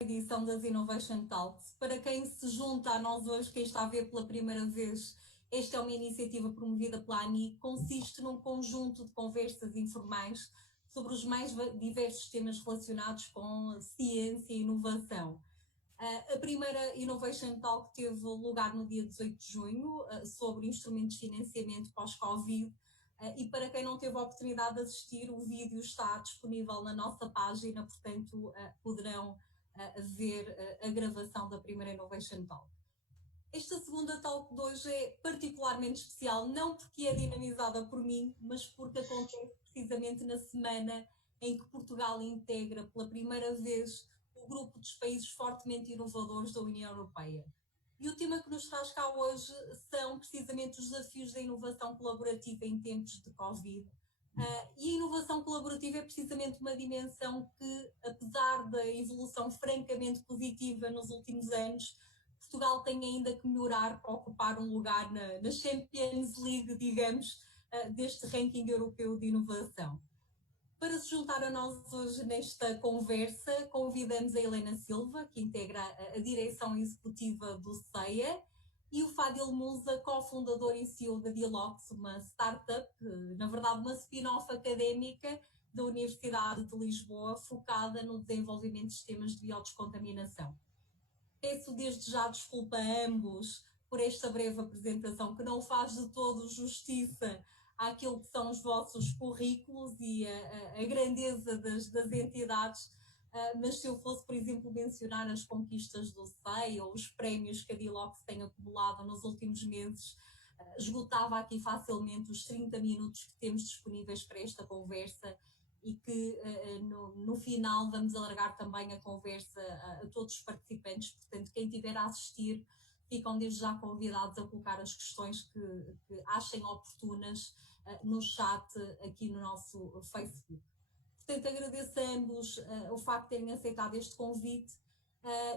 edição das Innovation Talks. Para quem se junta a nós hoje, quem está a ver pela primeira vez, esta é uma iniciativa promovida pela ANI, consiste num conjunto de conversas informais sobre os mais diversos temas relacionados com ciência e inovação. A primeira Innovation Talk teve lugar no dia 18 de junho, sobre instrumentos de financiamento pós-Covid, e para quem não teve a oportunidade de assistir, o vídeo está disponível na nossa página, portanto poderão ver a gravação da primeira Innovation Talk. Esta segunda Talk de hoje é particularmente especial, não porque é dinamizada por mim, mas porque acontece precisamente na semana em que Portugal integra pela primeira vez o grupo dos países fortemente inovadores da União Europeia. E o tema que nos traz cá hoje são precisamente os desafios da inovação colaborativa em tempos de Covid. E a inovação colaborativa é precisamente uma dimensão que, apesar da evolução francamente positiva nos últimos anos, Portugal tem ainda que melhorar para ocupar um lugar na Champions League, digamos, deste ranking europeu de inovação. Para se juntar a nós hoje nesta conversa, convidamos a Helena Silva, que integra a direção executiva do CEIA, e o Fadil Musa, cofundador e CEO da Dialox, uma startup, na verdade uma spin-off académica da Universidade de Lisboa, focada no desenvolvimento de sistemas de biodescontaminação. Peço desde já desculpa a ambos por esta breve apresentação, que não faz de todo justiça àquilo que são os vossos currículos e a grandeza das entidades, mas se eu fosse, por exemplo, mencionar as conquistas do SEI ou os prémios que a Dialox tem acumulado nos últimos meses, esgotava aqui facilmente os 30 minutos que temos disponíveis para esta conversa, e que no final vamos alargar também a conversa a todos os participantes. Portanto, quem estiver a assistir, ficam desde já convidados a colocar as questões que achem oportunas no chat aqui no nosso Facebook. Portanto, agradeço a ambos o facto de terem aceitado este convite,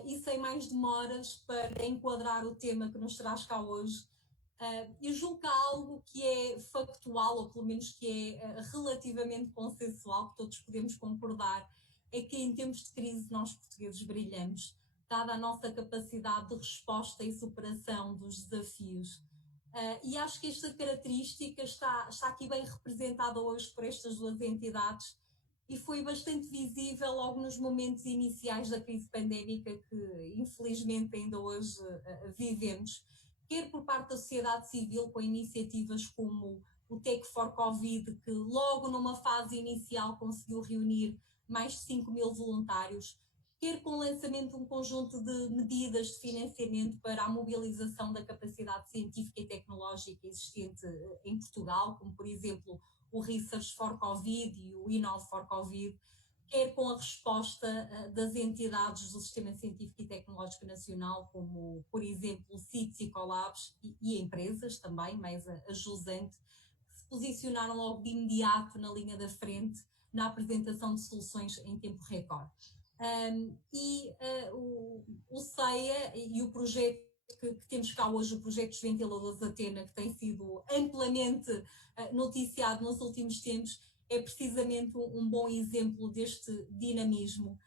e sem mais demoras, para enquadrar o tema que nos traz cá hoje, eu julgo que há algo que é factual, ou pelo menos que é relativamente consensual, que todos podemos concordar, é que em tempos de crise nós portugueses brilhamos, dada a nossa capacidade de resposta e superação dos desafios. E acho que esta característica está aqui bem representada hoje por estas duas entidades, e foi bastante visível logo nos momentos iniciais da crise pandémica que infelizmente ainda hoje vivemos, quer por parte da sociedade civil, com iniciativas como o Tech for Covid, que logo numa fase inicial conseguiu reunir mais de 5.000 voluntários, quer com o lançamento de um conjunto de medidas de financiamento para a mobilização da capacidade científica e tecnológica existente em Portugal, como por exemplo o Research for Covid e o Innov for Covid, quer com a resposta das entidades do Sistema Científico e Tecnológico Nacional, como, por exemplo, o CITES e Colabs, e empresas também, mais a jusante, que se posicionaram logo de imediato na linha da frente na apresentação de soluções em tempo recorde. O CEIA e o projeto que temos cá hoje, o projeto dos ventiladores Athena, que tem sido amplamente noticiado nos últimos tempos, é precisamente um bom exemplo deste dinamismo.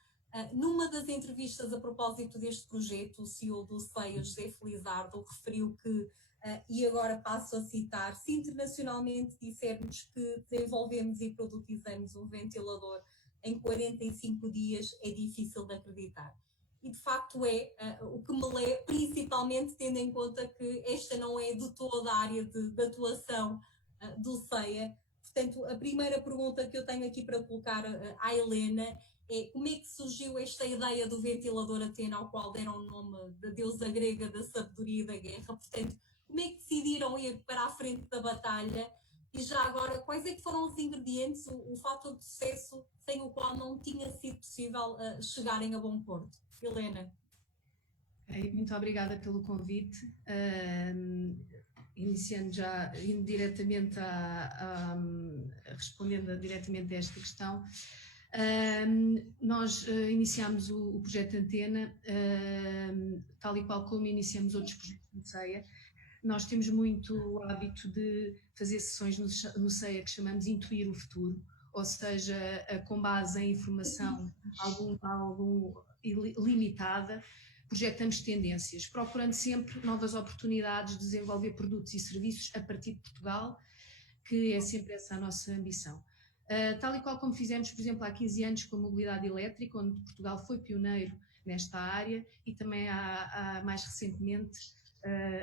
Numa das entrevistas a propósito deste projeto, o CEO do CEIA, José Felizardo, referiu que, e agora passo a citar, se internacionalmente dissermos que desenvolvemos e produtizamos um ventilador em 45 dias, é difícil de acreditar. E de facto o que me lê, principalmente tendo em conta que esta não é de toda a área de atuação do CEIA. Portanto, a primeira pergunta que eu tenho aqui para colocar à Helena é: como é que surgiu esta ideia do ventilador Athena, ao qual deram o nome da deusa grega da sabedoria e da guerra? Portanto, como é que decidiram ir para a frente da batalha? E já agora, quais é que foram os ingredientes, o fator de sucesso sem o qual não tinha sido possível chegarem a bom porto? Helena. Muito obrigada pelo convite. Iniciando já diretamente respondendo diretamente a esta questão, nós iniciámos o projeto Antena, tal e qual como iniciamos outros projetos no CEIA. Nós temos muito o hábito de fazer sessões no CEIA que chamamos Intuir o Futuro, ou seja, com base em informação algum limitada, projetamos tendências, procurando sempre novas oportunidades de desenvolver produtos e serviços a partir de Portugal, que é sempre essa a nossa ambição. Tal e qual como fizemos, por exemplo, há 15 anos com a mobilidade elétrica, onde Portugal foi pioneiro nesta área, e também há mais recentemente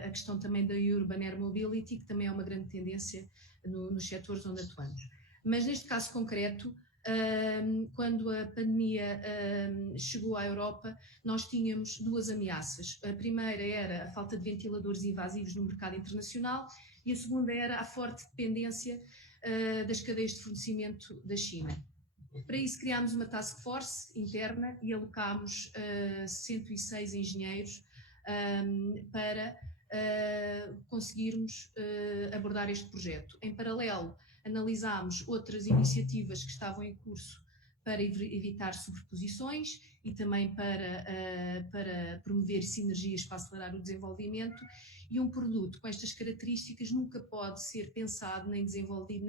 a questão também da Urban Air Mobility, que também é uma grande tendência nos setores onde atuamos. Mas neste caso concreto, quando a pandemia chegou à Europa, nós tínhamos duas ameaças. A primeira era a falta de ventiladores invasivos no mercado internacional, e a segunda era a forte dependência das cadeias de fornecimento da China. Para isso criámos uma task force interna e alocámos 106 engenheiros para conseguirmos abordar este projeto. Em paralelo, analisámos outras iniciativas que estavam em curso para evitar sobreposições e também para promover sinergias para acelerar o desenvolvimento, e um produto com estas características nunca pode ser pensado, nem desenvolvido,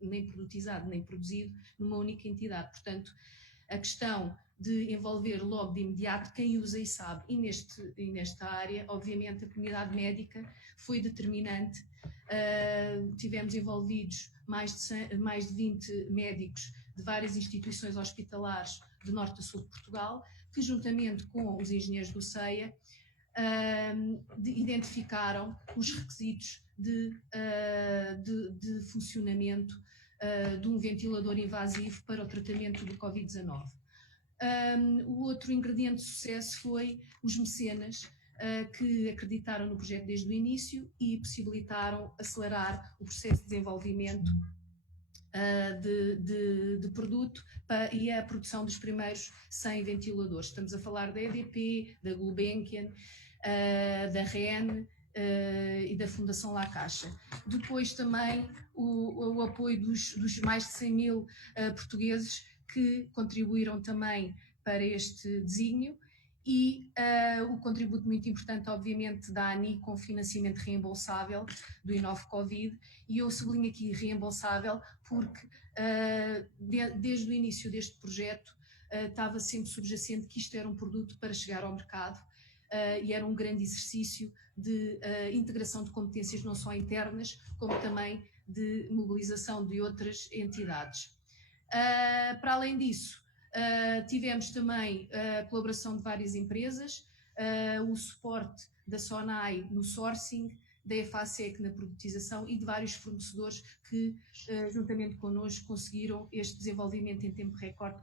nem produtizado, nem produzido numa única entidade. Portanto, a questão de envolver logo de imediato quem usa e sabe, e nesta área, obviamente, a comunidade médica foi determinante. Tivemos envolvidos mais de 20 médicos de várias instituições hospitalares de norte a sul de Portugal, que juntamente com os engenheiros do CEIA identificaram os requisitos de funcionamento de um ventilador invasivo para o tratamento do Covid-19. O outro ingrediente de sucesso foi os mecenas, que acreditaram no projeto desde o início e possibilitaram acelerar o processo de desenvolvimento de produto e a produção dos primeiros 100 ventiladores. Estamos a falar da EDP, da Gulbenkian, da REN e da Fundação La Caixa. Depois também o apoio dos mais de 100 mil portugueses que contribuíram também para este desígnio, e o contributo muito importante, obviamente, da ANI com financiamento reembolsável do Inove-Covid, e eu sublinho aqui reembolsável porque desde o início deste projeto estava sempre subjacente que isto era um produto para chegar ao mercado, e era um grande exercício de integração de competências não só internas, como também de mobilização de outras entidades. Para além disso, tivemos também a colaboração de várias empresas, o suporte da SONAI no sourcing, da EFASEC na produtização e de vários fornecedores que, juntamente connosco, conseguiram este desenvolvimento em tempo recorde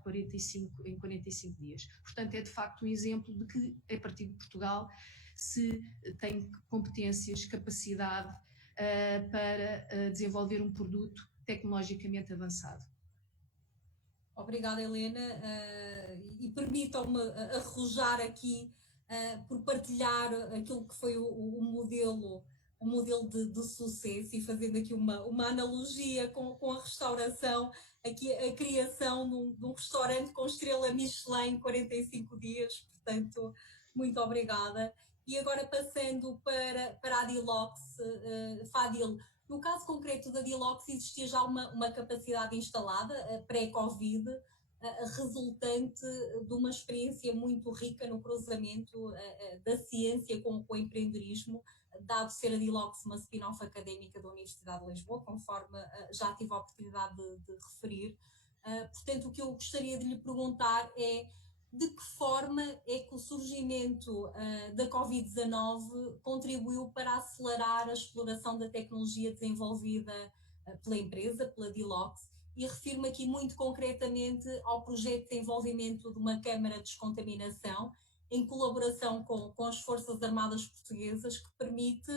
em 45 dias. Portanto, é de facto um exemplo de que, a partir de Portugal, se tem competências, capacidade para desenvolver um produto tecnologicamente avançado. Obrigada, Helena, e permitam-me arrojar aqui por partilhar aquilo que foi o modelo de sucesso, e fazendo aqui uma analogia com a restauração, aqui a criação de um restaurante com estrela Michelin em 45 dias, portanto, muito obrigada. E agora passando para a Dilox, Fadil, no caso concreto da Dilox existia já uma capacidade instalada pré-Covid, resultante de uma experiência muito rica no cruzamento da ciência com o empreendedorismo, dado ser a Dilox uma spin-off académica da Universidade de Lisboa, conforme já tive a oportunidade de referir. Portanto, o que eu gostaria de lhe perguntar é de que forma é que o surgimento da Covid-19 contribuiu para acelerar a exploração da tecnologia desenvolvida pela empresa, pela Dilox, e refiro-me aqui muito concretamente ao projeto de desenvolvimento de uma câmara de descontaminação, em colaboração com as Forças Armadas Portuguesas, que permite,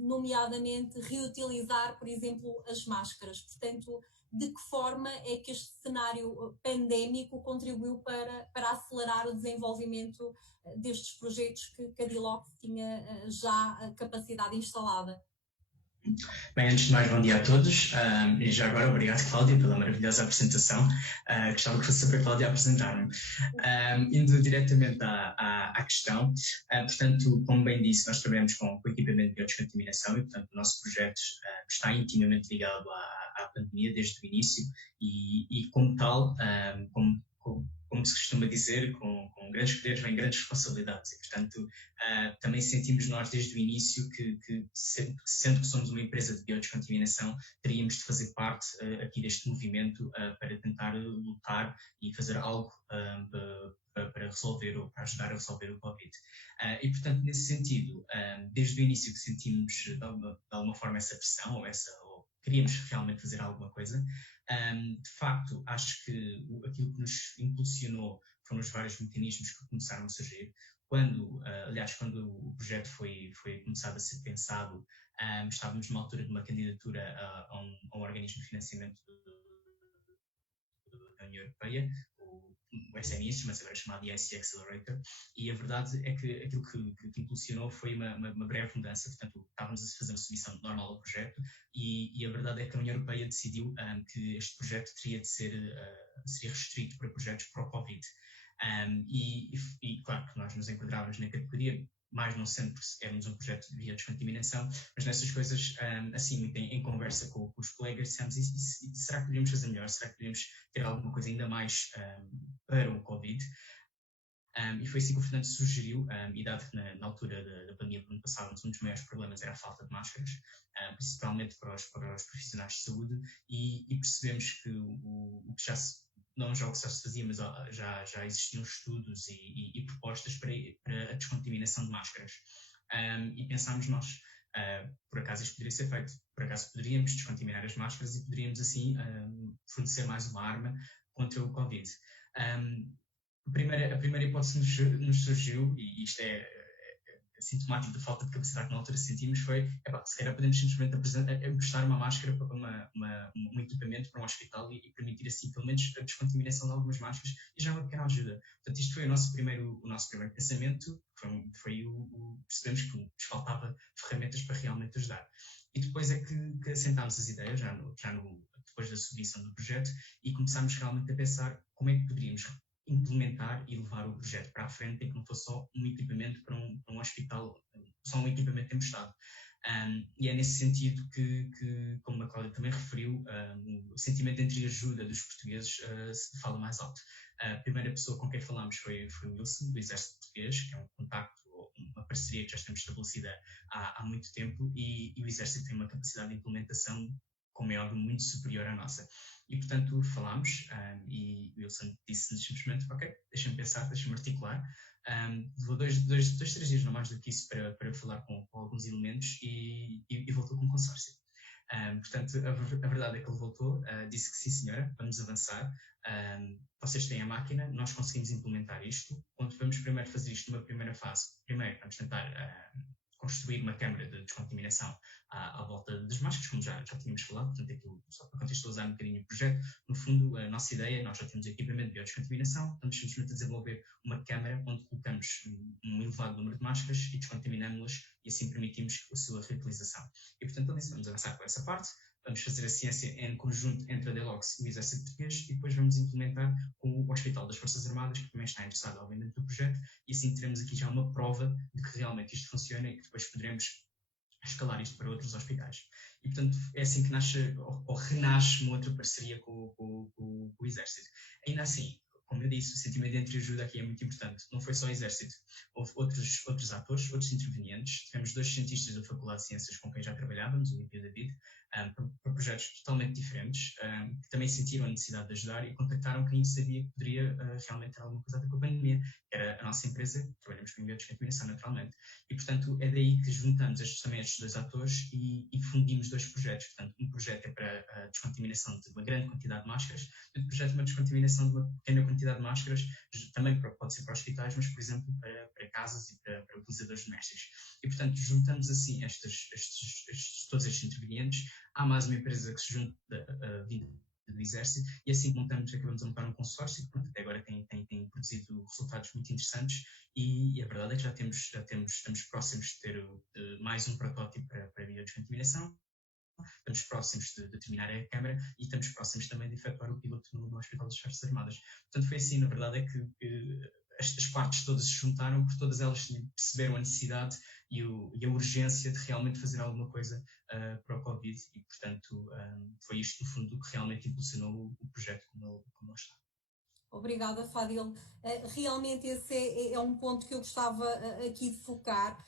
nomeadamente, reutilizar, por exemplo, as máscaras. Portanto, de que forma é que este cenário pandémico contribuiu para acelerar o desenvolvimento destes projetos que a Dilox tinha já a capacidade instalada? Bem, antes de mais, bom dia a todos, e já agora obrigado, Cláudia, pela maravilhosa apresentação. Gostava que fosse sempre a Cláudia a apresentar-me. Indo diretamente à questão, portanto, como bem disse, nós trabalhamos com equipamento de biodescontaminação e, portanto, o nosso projeto está intimamente ligado à à pandemia desde o início e como tal, como se costuma dizer, com grandes poderes vêm grandes responsabilidades e, portanto, também sentimos nós desde o início que sendo que somos uma empresa de biodescontaminação, teríamos de fazer parte aqui deste movimento para tentar lutar e fazer algo para resolver ou para ajudar a resolver o Covid. E, portanto, nesse sentido, desde o início que sentimos de alguma forma essa pressão ou queríamos realmente fazer alguma coisa. De facto, acho que aquilo que nos impulsionou foram os vários mecanismos que começaram a surgir. Aliás, quando o projeto foi começado a ser pensado, estávamos numa altura de uma candidatura a um organismo de financiamento da União Europeia, o SNS, mas agora chamado EIC Accelerator, e a verdade é que aquilo que impulsionou foi uma breve mudança. Portanto, estávamos a fazer uma submissão normal ao projeto e a verdade é que a União Europeia decidiu que este projeto teria de seria restrito para projetos para o Covid. E claro que nós nos enquadrávamos na categoria, mais não sendo porque éramos um projeto de biodescontaminação, mas nessas coisas, assim, em conversa com os colegas, dissemos, será que poderíamos fazer melhor? Será que poderíamos ter alguma coisa ainda mais para o Covid? E foi assim que o Fernando sugeriu, e dado que na altura da pandemia do ano passado, um dos maiores problemas era a falta de máscaras, principalmente para os profissionais de saúde, e percebemos que o que não já o que se fazia, mas já existiam estudos e propostas para a descontaminação de máscaras. E pensámos nós, por acaso isto poderia ser feito, por acaso poderíamos descontaminar as máscaras e poderíamos assim fornecer mais uma arma contra o Covid. A primeira hipótese que nos surgiu, e isto é sintomático da falta de capacidade que na altura sentimos, foi, se calhar podemos simplesmente emprestar uma máscara para um equipamento para um hospital e permitir assim pelo menos a descontaminação de algumas máscaras e já é uma pequena ajuda. Portanto, isto foi o nosso primeiro pensamento, percebemos que nos faltava ferramentas para realmente ajudar. E depois é que assentámos as ideias, depois da submissão do projeto, e começámos realmente a pensar como é que poderíamos implementar e levar o projeto para a frente, e que não fosse só um equipamento para um hospital, só um equipamento emprestado. E é nesse sentido que, como a Cláudia também referiu, o sentimento entre ajuda dos portugueses se fala mais alto. A primeira pessoa com quem falámos foi o Wilson, do Exército Português, que é um contacto, uma parceria que já estamos estabelecida há muito tempo, e o Exército tem uma capacidade de implementação, como é óbvio, muito superior à nossa. E, portanto, falámos e o Wilson disse-nos simplesmente, ok, deixa-me pensar, deixa-me articular. Levou dois, 3 dias, não mais do que isso, para falar com alguns elementos e voltou com um consórcio. Portanto, a verdade é que ele voltou, disse que sim, senhora, vamos avançar. Vocês têm a máquina, nós conseguimos implementar isto. Quando vamos primeiro fazer isto numa primeira fase, primeiro vamos tentar construir uma câmara de descontaminação à volta das máscaras, como já tínhamos falado. Portanto, aquilo, só para contextualizar um bocadinho o projeto, no fundo, a nossa ideia, nós já temos equipamento de biodescontaminação, estamos simplesmente a desenvolver uma câmara onde colocamos um elevado número de máscaras e descontaminamos-las e assim permitimos a sua reutilização. E, portanto, ele disse, vamos avançar com essa parte, vamos fazer a ciência em conjunto entre a Delox e o Exército Português e depois vamos implementar com o Hospital das Forças Armadas, que também está interessado, obviamente, no projeto, e assim teremos aqui já uma prova de que realmente isto funciona e que depois poderemos escalar isto para outros hospitais. E, portanto, é assim que nasce ou renasce uma outra parceria com o Exército. Ainda assim, como eu disse, o sentimento de entreajuda aqui é muito importante. Não foi só o Exército. Houve outros atores, outros intervenientes. Tivemos 2 cientistas da Faculdade de Ciências com quem já trabalhávamos, o Lipe e o David, para projetos totalmente diferentes, que também sentiram a necessidade de ajudar e contactaram quem sabia que poderia realmente ter alguma coisa a ver com a pandemia. Era a nossa empresa, trabalhamos com biodescontaminação naturalmente. E, portanto, é daí que juntamos estes 2 atores e fundimos 2 projetos. Portanto, um projeto é para a descontaminação de uma grande quantidade de máscaras, e outro projeto é uma descontaminação de uma pequena quantidade de máscaras, também pode ser para hospitais, mas, por exemplo, para casas e para utilizadores domésticos. E, portanto, juntamos assim todos estes intervenientes. Há mais uma empresa que se junta do Exército e assim acabamos a montar um consórcio que até agora tem produzido resultados muito interessantes e a verdade é que estamos próximos de ter mais um protótipo para a biodescontaminação. Estamos próximos de terminar a câmara e estamos próximos também de efetuar o piloto no Hospital das Forças Armadas. Portanto, foi assim, na verdade é que as partes todas se juntaram, porque todas elas perceberam a necessidade e a urgência de realmente fazer alguma coisa para o Covid, e portanto foi isto no fundo que realmente impulsionou o projeto como ele está. Obrigada, Fadil. Realmente esse é um ponto que eu gostava aqui de focar,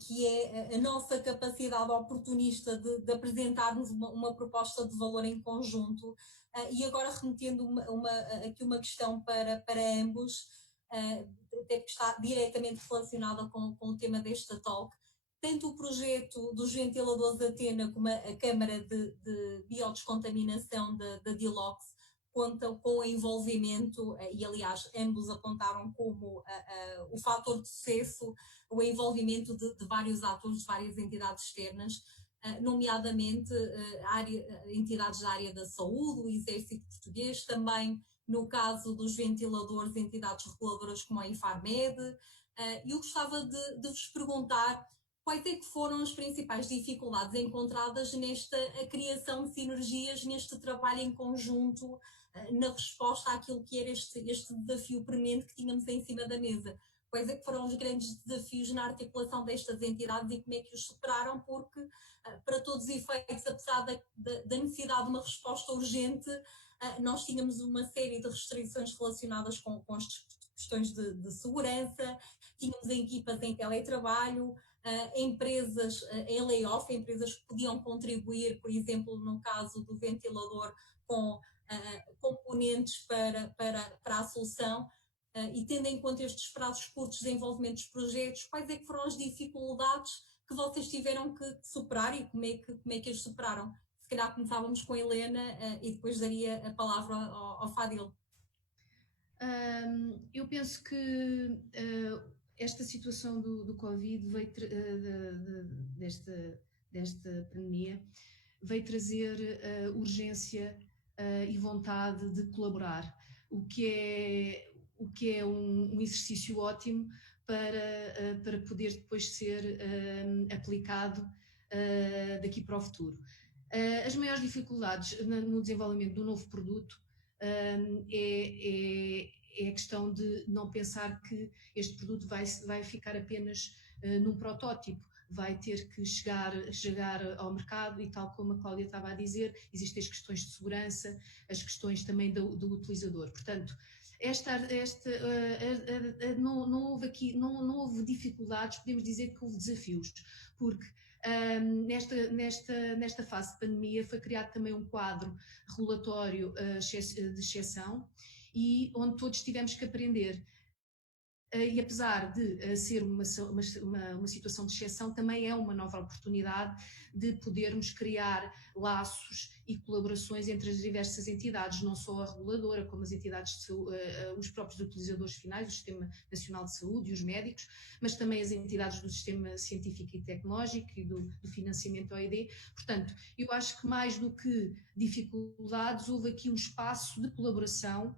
que é a nossa capacidade oportunista de apresentarmos uma proposta de valor em conjunto. E agora remetendo aqui uma questão para ambos, até que está diretamente relacionada com o tema desta talk. Tanto o projeto dos ventiladores Atena como a Câmara de Biodescontaminação da Dilox contam com o envolvimento, e aliás ambos apontaram como o fator de sucesso, o envolvimento de vários atores, de várias entidades externas, nomeadamente entidades da área da saúde, o Exército Português, também no caso dos ventiladores, entidades reguladoras como a Infarmed. Eu gostava de vos perguntar quais é que foram as principais dificuldades encontradas nesta criação de sinergias, neste trabalho em conjunto, na resposta àquilo que era este desafio premente que tínhamos em cima da mesa. Quais é que foram os grandes desafios na articulação destas entidades e como é que os superaram? Porque, para todos os efeitos, apesar da necessidade de uma resposta urgente, nós tínhamos uma série de restrições relacionadas com as questões de segurança, tínhamos equipas em teletrabalho, empresas em layoff, empresas que podiam contribuir, por exemplo, no caso do ventilador, com componentes para a solução, e tendo em conta estes prazos curtos de desenvolvimento dos projetos, quais é que foram as dificuldades que vocês tiveram que superar e como é que as superaram? Se calhar começávamos com a Helena e depois daria a palavra ao Fadil. Eu penso que esta situação do Covid veio desta pandemia veio trazer urgência e vontade de colaborar, o que é um exercício ótimo para poder depois ser aplicado daqui para o futuro. As maiores dificuldades no desenvolvimento do novo produto é a questão de não pensar que este produto vai ficar apenas num protótipo, vai ter que chegar ao mercado e, tal como a Cláudia estava a dizer, existem as questões de segurança, as questões também do utilizador. Portanto, não houve dificuldades, podemos dizer que houve desafios, porque nesta fase de pandemia foi criado também um quadro regulatório de exceção e onde todos tivemos que aprender. E apesar de ser uma situação de exceção, também é uma nova oportunidade de podermos criar laços e colaborações entre as diversas entidades, não só a reguladora, como as entidades de saúde, os próprios utilizadores finais do Sistema Nacional de Saúde e os médicos, mas também as entidades do Sistema Científico e Tecnológico e do financiamento OID. Portanto, eu acho que mais do que dificuldades, houve aqui um espaço de colaboração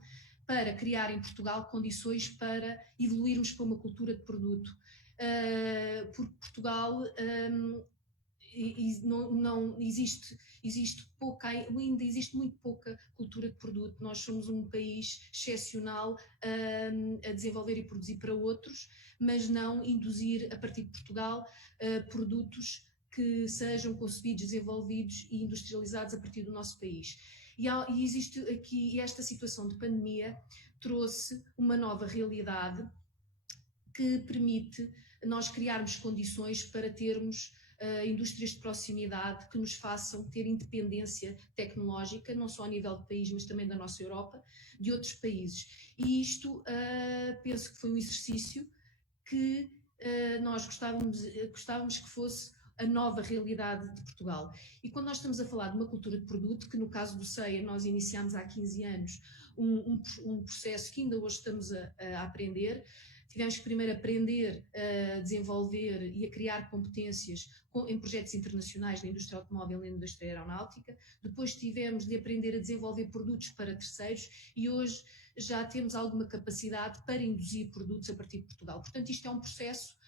para criar em Portugal condições para evoluirmos para uma cultura de produto. Porque Portugal não existe ainda existe muito pouca cultura de produto. Nós somos um país excepcional a desenvolver e produzir para outros, mas não induzir a partir de Portugal produtos que sejam concebidos, desenvolvidos e industrializados a partir do nosso país. E existe aqui esta situação de pandemia trouxe uma nova realidade que permite nós criarmos condições para termos indústrias de proximidade que nos façam ter independência tecnológica, não só a nível de país, mas também da nossa Europa, de outros países. E isto penso que foi um exercício que nós gostávamos que fosse a nova realidade de Portugal. E quando nós estamos a falar de uma cultura de produto, que no caso do CEIA nós iniciámos há 15 anos um processo que ainda hoje estamos a aprender, tivemos que primeiro aprender a desenvolver e a criar competências em projetos internacionais na indústria automóvel e na indústria aeronáutica, depois tivemos de aprender a desenvolver produtos para terceiros e hoje já temos alguma capacidade para induzir produtos a partir de Portugal. Portanto, isto é um processo.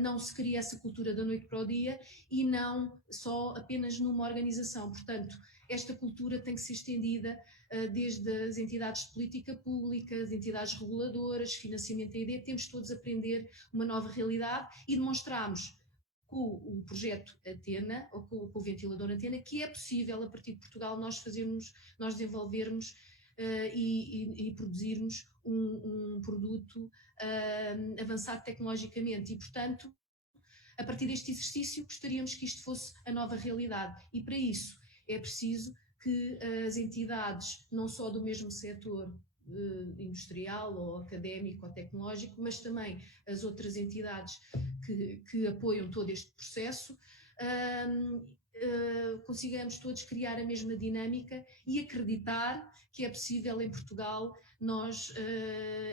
Não se cria essa cultura da noite para o dia e não só apenas numa organização. Portanto, esta cultura tem que ser estendida desde as entidades de política pública, as entidades reguladoras, financiamento da ED, temos todos a aprender uma nova realidade e demonstramos com o projeto Atena, ou com o ventilador Atena, que é possível, a partir de Portugal, nós desenvolvermos e produzirmos um produto avançado tecnologicamente e, portanto, a partir deste exercício gostaríamos que isto fosse a nova realidade e para isso é preciso que as entidades, não só do mesmo setor industrial ou académico ou tecnológico, mas também as outras entidades que apoiam todo este processo, consigamos todos criar a mesma dinâmica e acreditar que é possível em Portugal nós,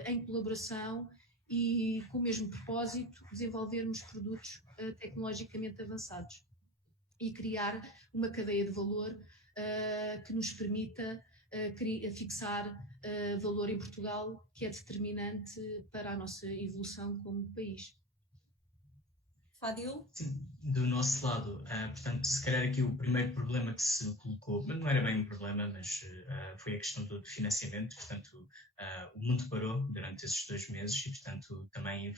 em colaboração e com o mesmo propósito, desenvolvermos produtos tecnologicamente avançados e criar uma cadeia de valor que nos permita fixar valor em Portugal, que é determinante para a nossa evolução como país. Fadil? Sim, do nosso lado, portanto, se calhar aqui o primeiro problema que se colocou, não era bem um problema, mas foi a questão do financiamento, portanto, o mundo parou durante esses 2 meses e, portanto, também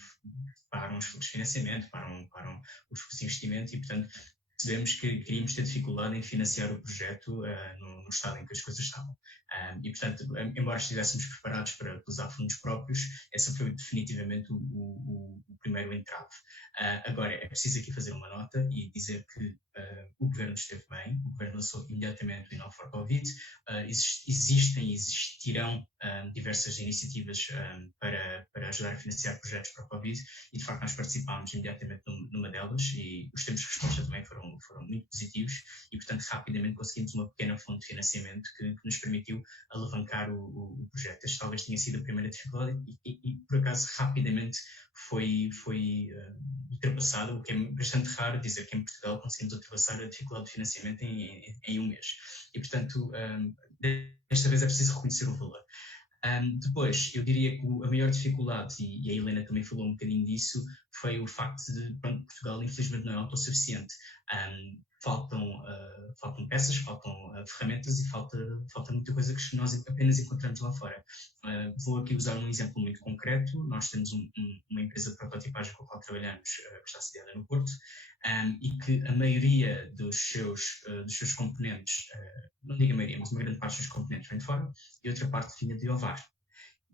pararam os fluxos de financiamento, pararam os fluxos de investimento e, portanto, percebemos que queríamos ter dificuldade em financiar o projeto no estado em que as coisas estavam. E, portanto, embora estivéssemos preparados para usar fundos próprios, essa foi definitivamente o primeiro entrave. Agora, é preciso aqui fazer uma nota e dizer que o governo esteve bem, o governo lançou imediatamente o Inove for Covid, existem e existirão diversas iniciativas para ajudar a financiar projetos para a Covid e, de facto, nós participámos imediatamente numa delas e os tempos de resposta também foram muito positivos e, portanto, rapidamente conseguimos uma pequena fonte de financiamento que nos permitiu alavancar o projeto. Este talvez tenha sido a primeira dificuldade e por acaso, rapidamente foi ultrapassado, o que é bastante raro dizer que em Portugal conseguimos ultrapassar a dificuldade de financiamento em 1 mês. E, portanto, desta vez é preciso reconhecer o valor. Depois, eu diria que a maior dificuldade, e a Helena também falou um bocadinho disso, foi o facto de Portugal infelizmente não é autossuficiente. Faltam peças, faltam ferramentas e falta muita coisa que nós apenas encontramos lá fora. Vou aqui usar um exemplo muito concreto. Nós temos uma empresa de prototipagem com a qual trabalhamos, que está sediada no Porto, e que a maioria dos seus componentes, não digo a maioria, mas uma grande parte dos componentes vem de fora e outra parte vinha de Ovar.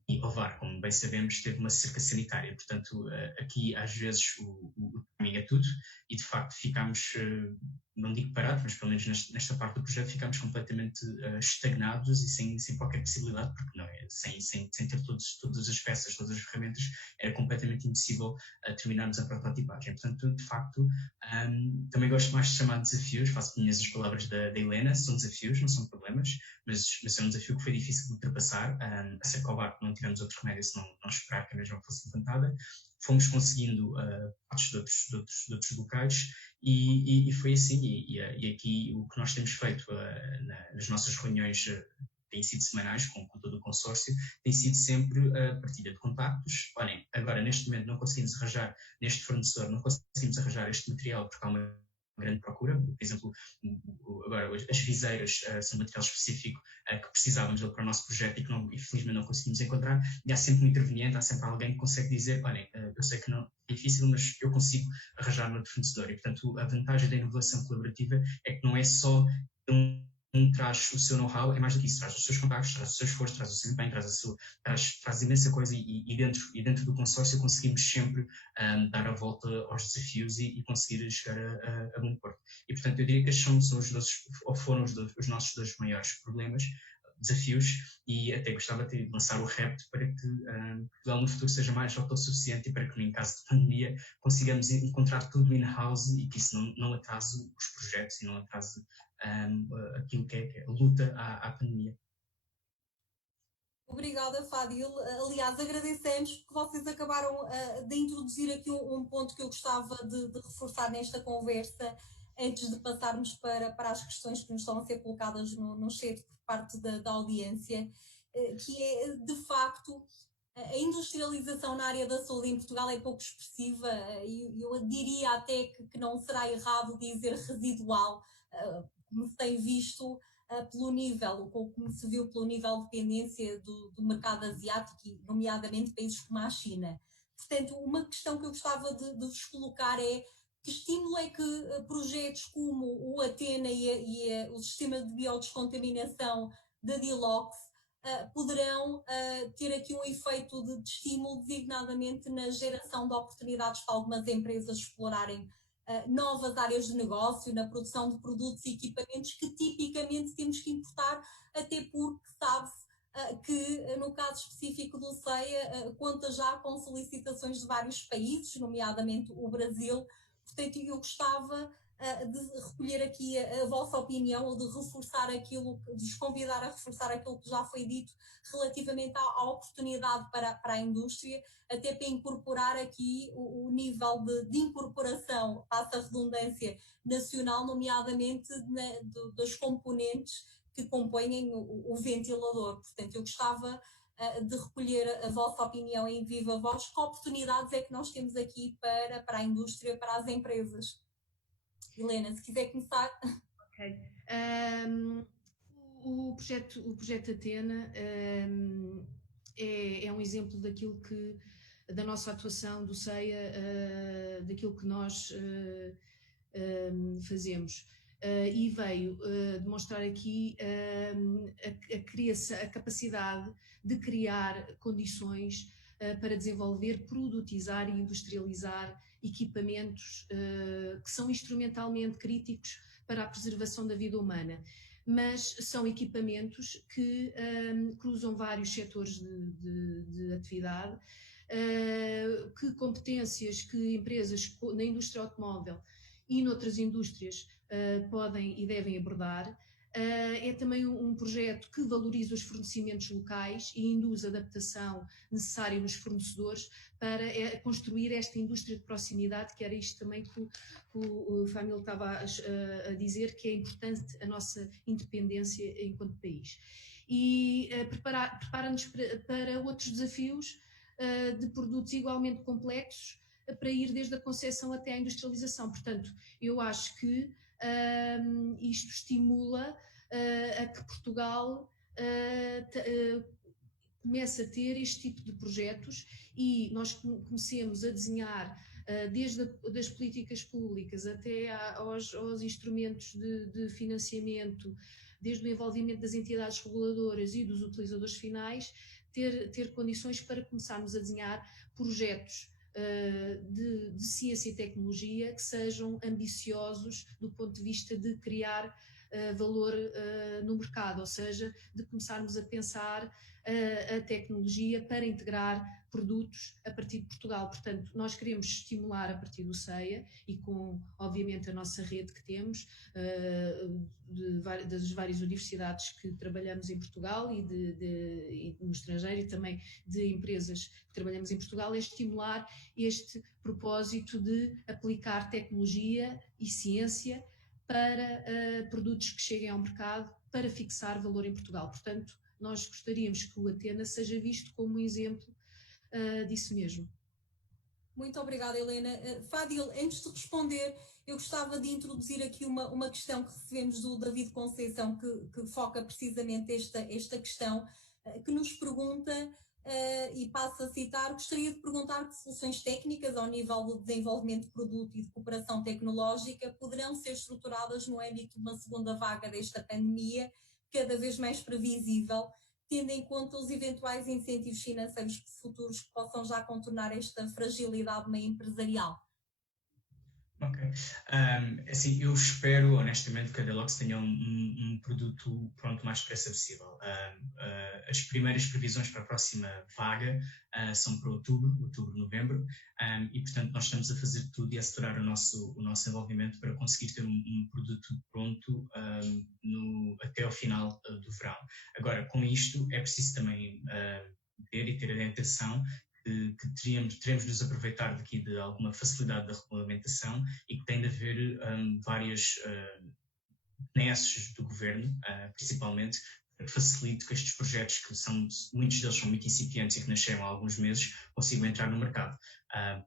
E Ovar, como bem sabemos, teve uma cerca sanitária, portanto, aqui às vezes o caminho é tudo e de facto ficámos, não digo parados, mas pelo menos nesta parte do projeto ficámos completamente estagnados e sem qualquer possibilidade, porque não é, sem ter todas as peças, todas as ferramentas, era completamente impossível terminarmos a prototipagem. Portanto, de facto, também gosto mais de chamar de desafios, faço minhas as palavras da Helena, são desafios, não são problemas, mas é um desafio que foi difícil de ultrapassar. A Secobar não tivemos outro remédio senão não esperar que a mesma fosse levantada. Fomos conseguindo partes de outros locais e foi assim. E aqui o que nós temos feito nas nossas reuniões têm sido semanais com todo o consórcio, tem sido sempre a partilha de contactos. Olhem, agora neste momento não conseguimos arranjar neste fornecedor, não conseguimos arranjar este material porque há uma grande procura. Por exemplo, agora as viseiras são material específico que precisávamos para o nosso projeto e que infelizmente não conseguimos encontrar, e há sempre um interveniente, há sempre alguém que consegue dizer, olhem, eu sei que não é difícil, mas eu consigo arranjar no outro fornecedor. E, portanto, a vantagem da inovação colaborativa é que não é só traz o seu know-how, é mais do que isso, traz os seus contactos, traz o seu esforço, traz o seu empenho, traz imensa coisa e dentro do consórcio conseguimos sempre dar a volta aos desafios e conseguir chegar a bom porto. E, portanto, eu diria que estes foram os nossos 2 maiores problemas, desafios, e até gostava de lançar o repto para que Portugal no futuro seja mais autossuficiente e para que, em caso de pandemia, consigamos encontrar tudo in-house e que isso não atrase os projetos e não atrase aquilo que é a luta à pandemia. Obrigada, Fadil. Aliás, agradecemos porque vocês acabaram de introduzir aqui um ponto que eu gostava de reforçar nesta conversa antes de passarmos para as questões que nos estão a ser colocadas no chat por parte da audiência, que é, de facto, a industrialização na área da saúde em Portugal é pouco expressiva e eu diria até que não será errado dizer residual, como se tem visto pelo nível, como se viu pelo nível de dependência do mercado asiático, e nomeadamente países como a China. Portanto, uma questão que eu gostava de vos colocar é: que estímulo é que projetos como o Athena e o sistema de biodescontaminação da Dilox poderão ter aqui um efeito de estímulo, designadamente na geração de oportunidades para algumas empresas explorarem novas áreas de negócio, na produção de produtos e equipamentos que tipicamente temos que importar, até porque sabe-se que no caso específico do CEIA conta já com solicitações de vários países, nomeadamente o Brasil. Portanto, eu gostava de recolher aqui a vossa opinião, ou de reforçar aquilo, de vos convidar a reforçar aquilo que já foi dito relativamente à oportunidade para a indústria, até para incorporar aqui o nível de incorporação, passa a redundância, nacional, nomeadamente das componentes que compõem o ventilador. Portanto, eu gostava de recolher a vossa opinião em viva voz. Que oportunidades é que nós temos aqui para a indústria, para as empresas? Helena, se quiser começar. Ok. O projeto Athena é um exemplo daquilo da nossa atuação do CEIA, daquilo que nós fazemos. E veio demonstrar aqui a capacidade de criar condições para desenvolver, produtizar e industrializar equipamentos que são instrumentalmente críticos para a preservação da vida humana, mas são equipamentos que cruzam vários setores de atividade, que competências que empresas na indústria automóvel e noutras indústrias podem e devem abordar. É também um projeto que valoriza os fornecimentos locais e induz a adaptação necessária nos fornecedores para construir esta indústria de proximidade, que era isto também que o Famil estava a dizer, que é importante a nossa independência enquanto país. E prepara-nos para outros desafios de produtos igualmente complexos, para ir desde a concepção até à industrialização. Portanto, eu acho que isto estimula a que Portugal comece a ter este tipo de projetos e nós comecemos a desenhar desde das políticas públicas até aos instrumentos de financiamento, desde o envolvimento das entidades reguladoras e dos utilizadores finais, ter condições para começarmos a desenhar projetos de ciência e tecnologia que sejam ambiciosos do ponto de vista de criar valor no mercado, ou seja, de começarmos a pensar a tecnologia para integrar produtos a partir de Portugal. Portanto, nós queremos estimular a partir do CEIA e com, obviamente, a nossa rede que temos, das várias universidades que trabalhamos em Portugal e no estrangeiro, e também de empresas que trabalhamos em Portugal, é estimular este propósito de aplicar tecnologia e ciência para produtos que cheguem ao mercado, para fixar valor em Portugal. Portanto, nós gostaríamos que o Athena seja visto como um exemplo disso mesmo. Muito obrigada, Helena. Fadil, antes de responder, eu gostava de introduzir aqui uma questão que recebemos do David Conceição, que foca precisamente esta questão, que nos pergunta, e passo a citar: gostaria de perguntar que soluções técnicas ao nível do desenvolvimento de produto e de cooperação tecnológica poderão ser estruturadas no âmbito de uma segunda vaga desta pandemia, cada vez mais previsível, tendo em conta os eventuais incentivos financeiros futuros que possam já contornar esta fragilidade meio empresarial. Ok. Assim, eu espero, honestamente, que a Delox tenha um produto pronto o mais depressa possível. As primeiras previsões para a próxima vaga são para outubro, novembro, e, portanto, nós estamos a fazer tudo e a acelerar o nosso envolvimento para conseguir ter um produto pronto até ao final do verão. Agora, com isto, é preciso também ver e ter orientação que teremos de nos aproveitar daqui de alguma facilidade da regulamentação e que tem de haver várias benesses do governo, principalmente, facilite que estes projetos, muitos deles são muito incipientes e que nasceram há alguns meses, consigam entrar no mercado.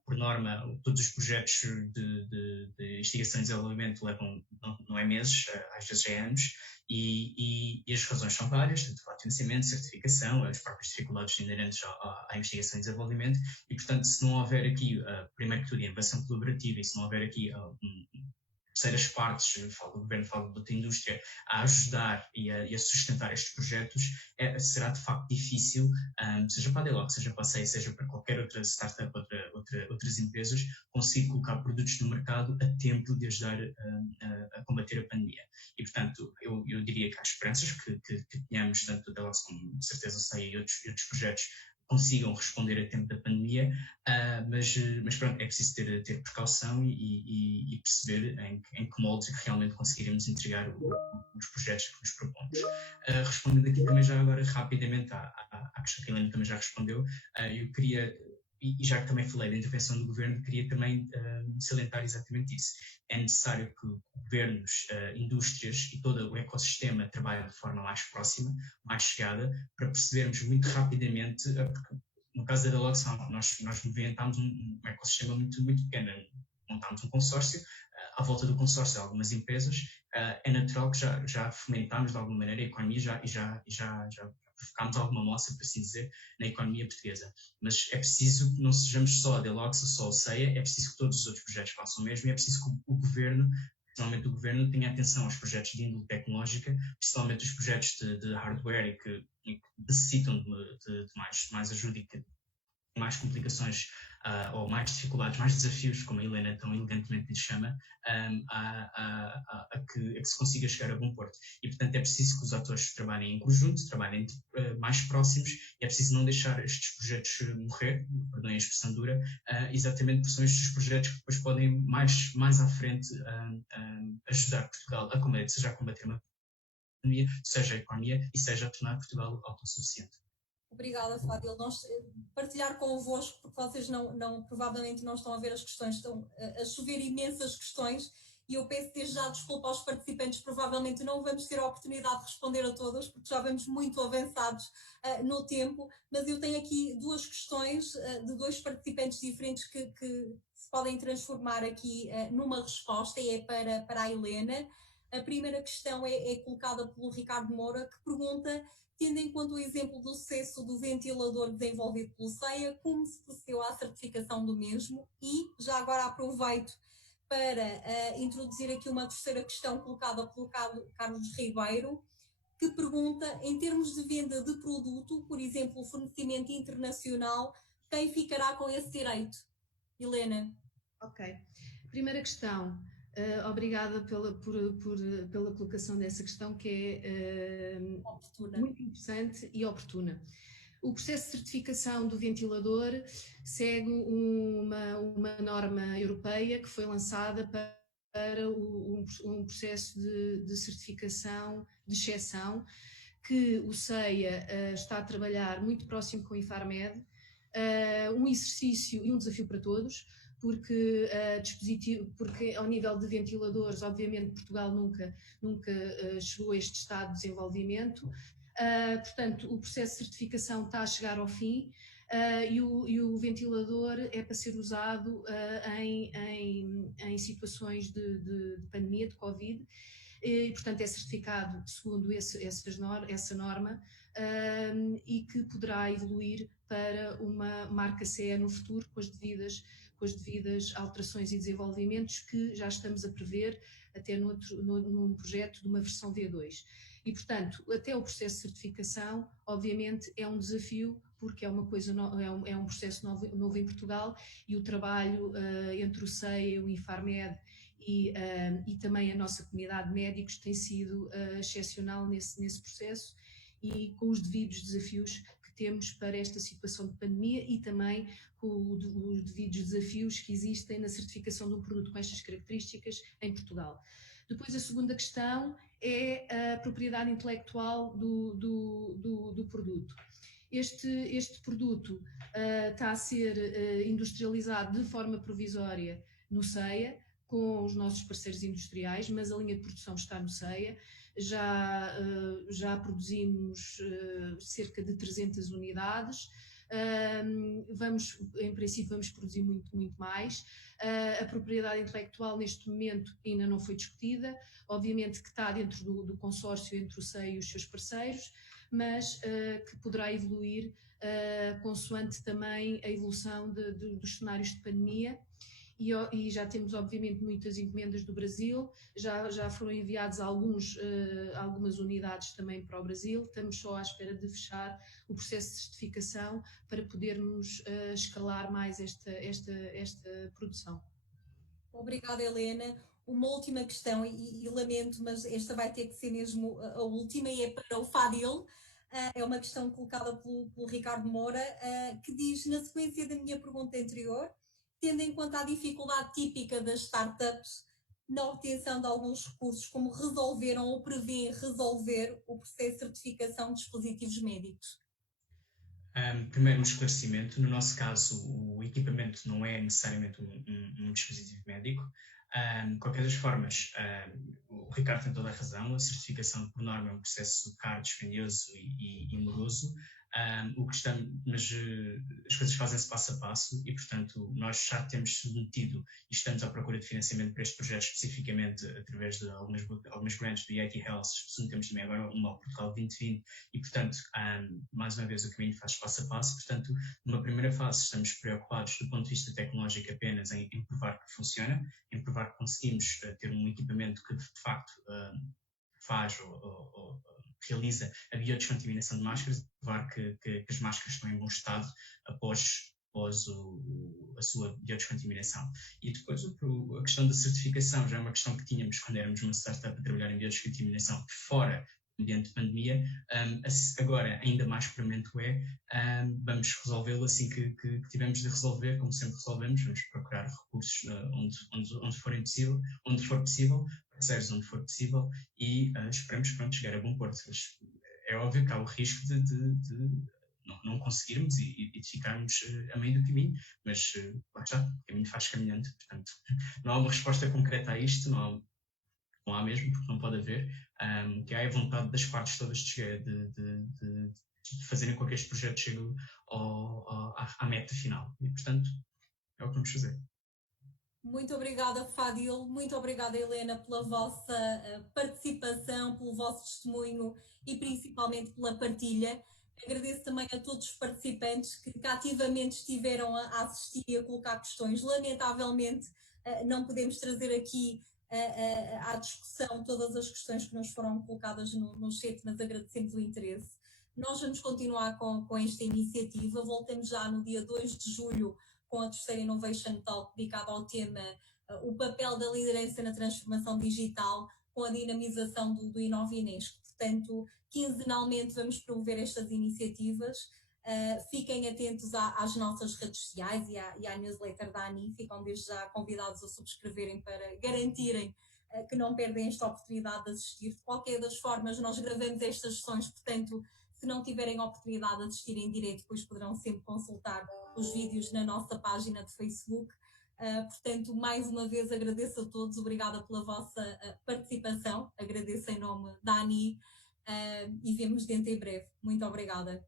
Por norma, todos os projetos de investigação e desenvolvimento levam, não é meses, às vezes é anos, e as razões são várias, tanto o financiamento, certificação, as próprias dificuldades inerentes à investigação e desenvolvimento, e portanto, se não houver aqui, primeiro que tudo, a inovação colaborativa, e se não houver aqui terceiras partes, falo do governo, falo da indústria, a ajudar e a sustentar estes projetos, será de facto difícil, seja para a Deloc, seja para a CEI, seja para qualquer outra startup, outras empresas, conseguir colocar produtos no mercado a tempo de ajudar a combater a pandemia. E, portanto, eu diria que há esperanças que tenhamos, tanto a Deloc como, de certeza, a CEI e outros projetos, consigam responder a tempo da pandemia, mas pronto, é preciso ter precaução e perceber em que moldes é que realmente conseguiremos entregar os projetos que nos propomos. Respondendo aqui também já agora rapidamente à questão que a Helena também já respondeu, eu queria, e já que também falei da intervenção do governo, queria também salientar exatamente isso. É necessário que governos, indústrias e todo o ecossistema trabalhem de forma mais próxima, mais chegada, para percebermos muito rapidamente, porque no caso da Deloc, nós movimentámos um ecossistema muito, muito pequeno. Montámos um consórcio, à volta do consórcio algumas empresas, é natural que já fomentámos de alguma maneira a economia e já provocámos alguma moça, por assim dizer, na economia portuguesa. Mas é preciso que não sejamos só a Deloc, só a CEI, é preciso que todos os outros projetos façam o mesmo, e é preciso que o governo, principalmente o governo, tenha atenção aos projetos de índole tecnológica, principalmente os projetos de hardware e que necessitam de mais ajuda e que mais complicações ou mais dificuldades, mais desafios, como a Helena tão elegantemente lhe chama, a que se consiga chegar a bom porto. E, portanto, é preciso que os atores trabalhem em conjunto, trabalhem mais próximos, e é preciso não deixar estes projetos morrer, perdoem a expressão dura, exatamente porque são estes projetos que depois podem, mais à frente, ajudar Portugal a combater, seja a combater uma pandemia, seja a economia e seja a tornar Portugal autossuficiente. Obrigada, Fadil. Partilhar convosco, porque vocês provavelmente não estão a ver as questões, estão a chover imensas questões, e eu peço desde já desculpa aos participantes, provavelmente não vamos ter a oportunidade de responder a todas, porque já vamos muito avançados no tempo, mas eu tenho aqui duas questões de dois participantes diferentes que se podem transformar aqui numa resposta, e é para a Helena. A primeira questão é colocada pelo Ricardo Moura, que pergunta: tendo em conta o exemplo do sucesso do ventilador desenvolvido pelo CEA, como se procedeu à certificação do mesmo? E já agora aproveito para introduzir aqui uma terceira questão colocada pelo Carlos Ribeiro, que pergunta: em termos de venda de produto, por exemplo, fornecimento internacional, quem ficará com esse direito? Helena. Ok. Primeira questão. Obrigada pela colocação dessa questão, que é muito interessante e oportuna. O processo de certificação do ventilador segue uma norma europeia que foi lançada para um processo de certificação de exceção, que o CEA está a trabalhar muito próximo com o Infarmed, um exercício e um desafio para todos, porque ao nível de ventiladores, obviamente Portugal nunca chegou a este estado de desenvolvimento, portanto o processo de certificação está a chegar ao fim, e o ventilador é para ser usado em situações de pandemia, de Covid, e portanto é certificado segundo essa norma, e que poderá evoluir para uma marca CE no futuro, com as devidas alterações e desenvolvimentos que já estamos a prever, até num projeto de uma versão V2. E, portanto, até o processo de certificação, obviamente, é um desafio, porque é um processo novo em Portugal, e o trabalho entre o CEA, o Infarmed e também a nossa comunidade de médicos tem sido excepcional nesse processo, e com os devidos desafios que temos para esta situação de pandemia, e também com os devidos desafios que existem na certificação de um produto com estas características em Portugal. Depois, a segunda questão é a propriedade intelectual do produto. Este produto está a ser industrializado de forma provisória no CEA, com os nossos parceiros industriais, mas a linha de produção está no CEA. Já produzimos cerca de 300 unidades. Em princípio, vamos produzir muito, muito mais. A propriedade intelectual, neste momento, ainda não foi discutida. Obviamente que está dentro do consórcio entre o CEA e os seus parceiros, mas que poderá evoluir consoante também a evolução dos cenários de pandemia. E já temos, obviamente, muitas encomendas do Brasil, já foram enviados algumas unidades também para o Brasil. Estamos só à espera de fechar o processo de certificação para podermos escalar mais esta produção. Obrigada, Helena. Uma última questão, e lamento, mas esta vai ter que ser mesmo a última, e é para o Fadil. É uma questão colocada pelo Ricardo Moura, que diz, na sequência da minha pergunta anterior, tendo em conta a dificuldade típica das startups na obtenção de alguns recursos, como resolveram ou prevêem resolver o processo de certificação de dispositivos médicos? Primeiro, um esclarecimento. No nosso caso, o equipamento não é necessariamente um dispositivo médico. De qualquer das formas, o Ricardo tem toda a razão. A certificação, por norma, é um processo caro, dispendioso e moroso. Mas as coisas fazem-se passo a passo e, portanto, nós já temos submetido e estamos à procura de financiamento para este projeto, especificamente através de algumas grants do IIT Health. Submetemos também agora uma ao Portugal 2020 e, portanto, mais uma vez, o caminho faz passo a passo. Portanto, numa primeira fase, estamos preocupados do ponto de vista tecnológico apenas em provar que funciona, em provar que conseguimos ter um equipamento que, de facto, faz ou realiza a biodescontaminação de máscaras, provar que as máscaras estão em bom estado após a sua biodescontaminação. E depois a questão da certificação já é uma questão que tínhamos quando éramos uma startup a trabalhar em biodescontaminação fora do ambiente de pandemia. Agora, ainda mais premente vamos resolvê-lo assim que tivermos de resolver, como sempre resolvemos. Vamos procurar recursos onde for possível, parceiros onde for possível, e esperamos chegar a bom porto. É óbvio que há o risco de não conseguirmos e de ficarmos a meio do caminho, mas lá está, o caminho faz caminhando. Portanto, não há uma resposta concreta a isto, não há mesmo, porque não pode haver, que há a vontade das partes todas de fazerem com que este projeto chegue à meta final. E, portanto, é o que vamos fazer. Muito obrigada, Fadil. Muito obrigada, Helena, pela vossa participação, pelo vosso testemunho e principalmente pela partilha. Agradeço também a todos os participantes que ativamente estiveram a assistir e a colocar questões. Lamentavelmente, não podemos trazer aqui à discussão todas as questões que nos foram colocadas no chat, mas agradecemos o interesse. Nós vamos continuar com esta iniciativa. Voltamos já no dia 2 de julho com a terceira Innovation Talk, dedicada ao tema o papel da liderança na transformação digital com a dinamização do Inovinesco. Portanto, quinzenalmente vamos promover estas iniciativas. Fiquem atentos às nossas redes sociais e à newsletter da ANI. Ficam desde já convidados a subscreverem para garantirem que não perdem esta oportunidade de assistir. De qualquer das formas, nós gravamos estas sessões, portanto, se não tiverem a oportunidade de assistir em direto, depois poderão sempre consultar os vídeos na nossa página de Facebook. Portanto, mais uma vez agradeço a todos, obrigada pela vossa participação, agradeço em nome da ANI e vemos dentro em breve. Muito obrigada.